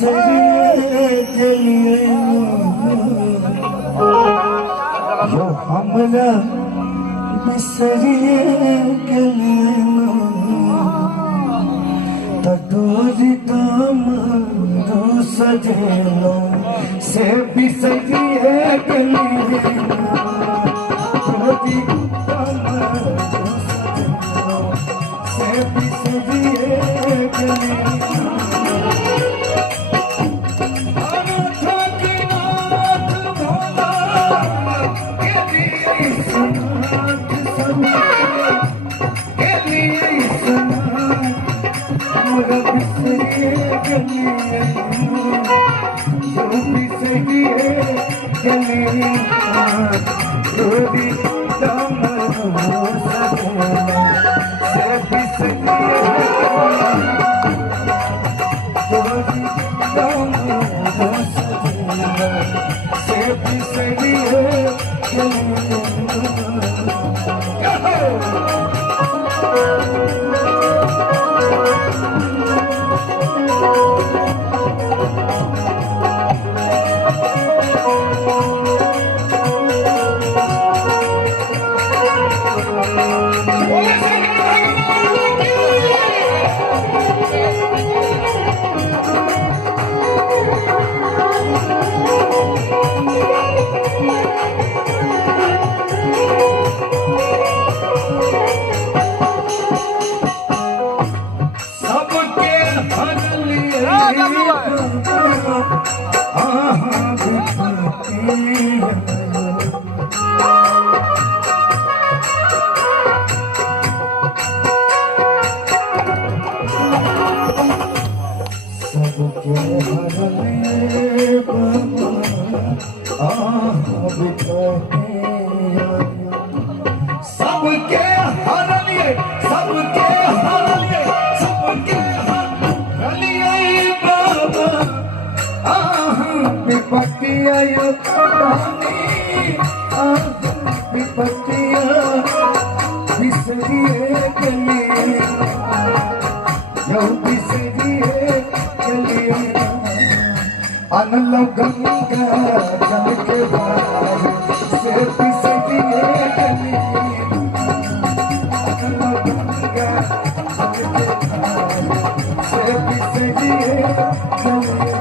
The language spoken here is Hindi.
बिसरिए गलिए जो हमरा बिसरिए गलिए तडोरी दाम दो सजेलो से बिसरिए गलिए तडोरी दाम दो सजेलो से बिसरिए गलिए सबके हर लिए सबके हर लिए सबके हर लिए बाबा विपत्तिया विपत्तिया बिसरिए गलिए जो बिसरिए गलिए अनलो गंगा जल के बाहर से बिसरिए गलिए अनलो गंगा जल के बाहर से बिसरिए गलिए